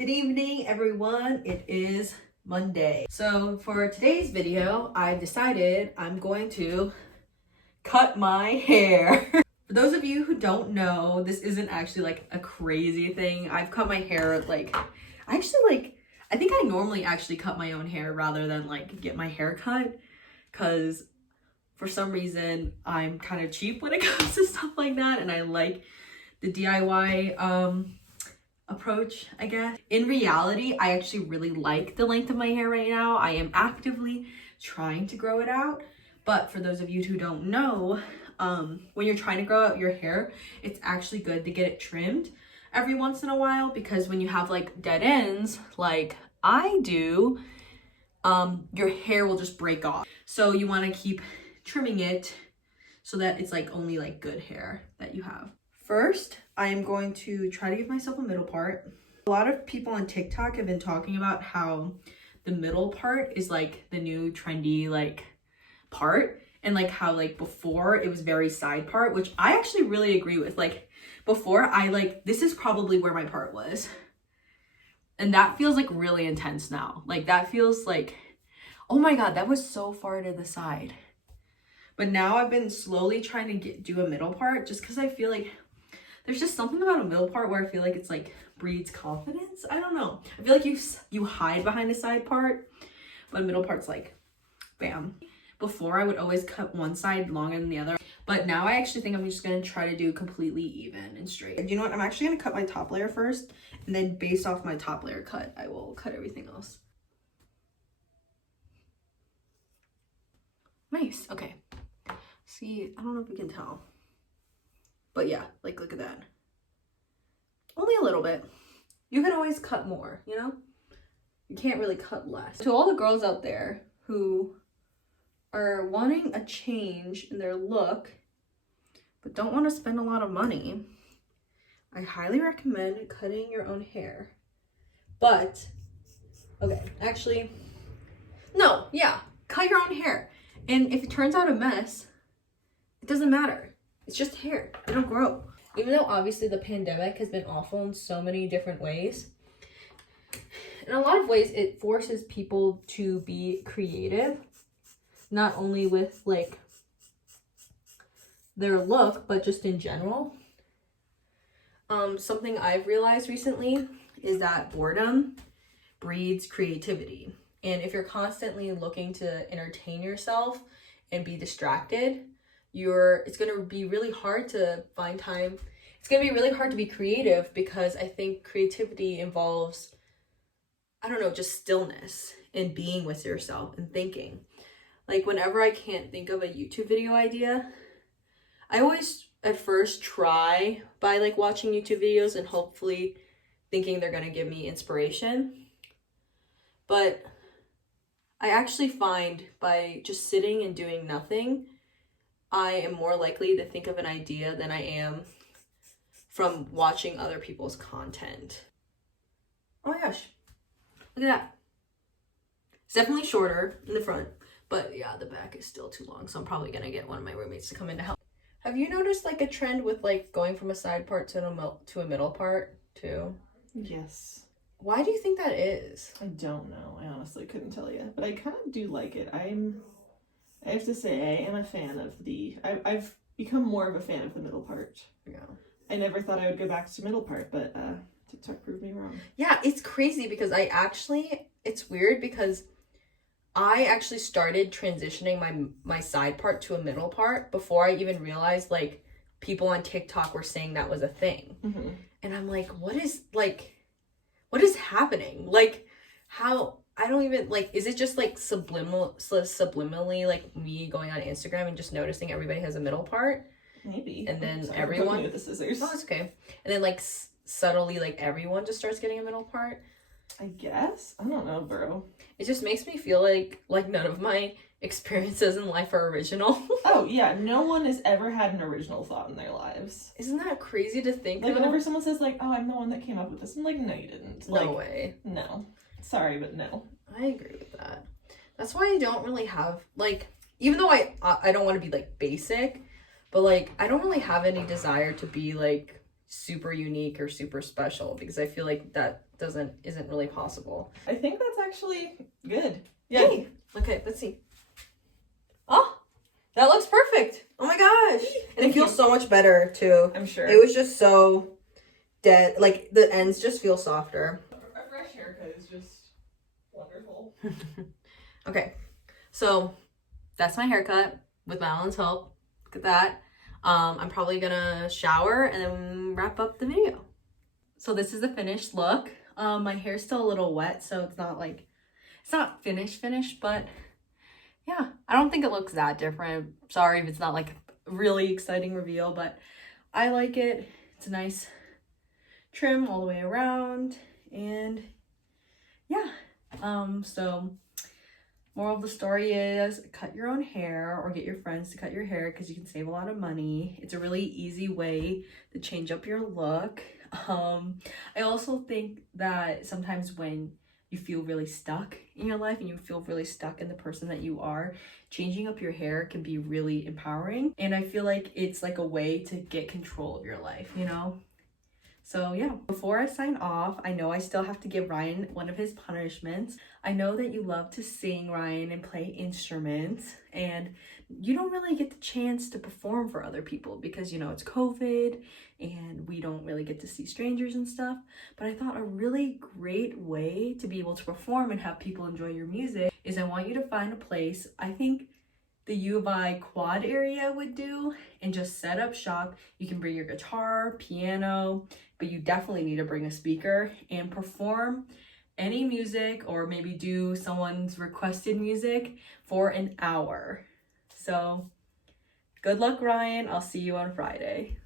Good evening, everyone. It is Monday. So for today's video, I decided I'm going to cut my hair. For those of you who don't know, this isn't actually like a crazy thing. I've cut my hair I think I normally actually cut my own hair rather than like get my hair cut, because for some reason I'm kind of cheap when it comes to stuff like that, and I like the DIY approach, I guess. In reality, I actually really like the length of my hair right now. I am actively trying to grow it out, but for those of you who don't know, when you're trying to grow out your hair, it's actually good to get it trimmed every once in a while, because when you have like dead ends like I do, your hair will just break off. So you want to keep trimming it so that it's like only like good hair that you have. First, I am going to try to give myself a middle part. A lot of people on TikTok have been talking about how the middle part is like the new trendy like part, and like how like before it was very side part, which I actually really agree with. Like before, this is probably where my part was, and that feels like really intense now. Like that feels like, oh my god, that was so far to the side. But now I've been slowly trying to do a middle part, just because I feel like there's just something about a middle part where I feel like it's like breeds confidence. I don't know. I feel like you hide behind a side part, but a middle part's like, bam. Before I would always cut one side longer than the other, but now I actually think I'm just gonna try to do completely even and straight. And you know what? I'm actually gonna cut my top layer first, and then based off my top layer cut, I will cut everything else. Nice. Okay. See, I don't know if you can tell, but yeah, like look at that. Only a little bit. You can always cut more, you know? You can't really cut less. To all the girls out there who are wanting a change in their look but don't want to spend a lot of money, I highly recommend cutting your own hair. But okay, actually, no, yeah, cut your own hair. And if it turns out a mess, it doesn't matter. It's just hair. It'll grow. Even though obviously the pandemic has been awful in so many different ways, in a lot of ways it forces people to be creative, not only with like their look, but just in general. Something I've realized recently is that boredom breeds creativity. And if you're constantly looking to entertain yourself and be distracted, it's going to be really hard to find time. It's going to be really hard to be creative, because I think creativity involves, I don't know, just stillness and being with yourself and thinking. Like whenever I can't think of a YouTube video idea, I always at first try by like watching YouTube videos and hopefully thinking they're going to give me inspiration. But I actually find by just sitting and doing nothing, I am more likely to think of an idea than I am from watching other people's content. Oh my gosh, look at that. It's definitely shorter in the front, but yeah, the back is still too long, so I'm probably gonna get one of my roommates to come in to help. Have you noticed like a trend with like going from a side part to a middle part too? Yes. Why do you think that is? I don't know. I honestly couldn't tell you, but I kind of do like it. I have to say, I am a fan of I've become more of a fan of the middle part. Yeah. I never thought I would go back to middle part, but TikTok proved me wrong. Yeah, it's crazy because it's weird because I actually started transitioning my side part to a middle part before I even realized like people on TikTok were saying that was a thing. Mm-hmm. And I'm like, what is happening? Like, how, I don't even, like, is it just, like, subliminally, like, me going on Instagram and just noticing everybody has a middle part? Maybe. And then Sorry, everyone... with the scissors. Oh, it's okay. And then, like, subtly, like, everyone just starts getting a middle part? I guess? I don't know, bro. It just makes me feel like none of my experiences in life are original. Oh, yeah. No one has ever had an original thought in their lives. Isn't that crazy to think Like, of? whenever someone says, like, oh, I'm the one that came up with this, I'm like, no, you didn't. No like, way. No. Sorry, but no. I agree with that. That's why I don't really have, like, even though I don't want to be, like, basic, but, like, I don't really have any desire to be, like, super unique or super special, because I feel like that isn't really possible. I think that's actually good. Yeah. Hey, okay, let's see. Oh, that looks perfect. Oh my gosh. And it feels so much better too. I'm sure. It was just so dead. Like the ends just feel softer. A fresh haircut is just wonderful. Okay, so that's my haircut with Madeline's help. Look at that. I'm probably gonna shower and then wrap up the video. So this is the finished look. My hair's still a little wet, so it's not finished, but yeah, I don't think it looks that different. Sorry if it's not like a really exciting reveal, but I like it. It's a nice trim all the way around, and yeah. So moral of the story is cut your own hair or get your friends to cut your hair, because you can save a lot of money. It's a really easy way to change up your look. I also think that sometimes when you feel really stuck in your life and you feel really stuck in the person that you are, changing up your hair can be really empowering. And I feel like it's like a way to get control of your life, you know? So yeah, before I sign off, I know I still have to give Ryan one of his punishments. I know that you love to sing, Ryan, and play instruments, and you don't really get the chance to perform for other people because, you know, it's COVID and we don't really get to see strangers and stuff. But I thought a really great way to be able to perform and have people enjoy your music is I want you to find a place, I think the U of I quad area would do, and just set up shop. You can bring your guitar, piano, but you definitely need to bring a speaker and perform any music, or maybe do someone's requested music for an hour. So good luck, Ryan. I'll see you on Friday.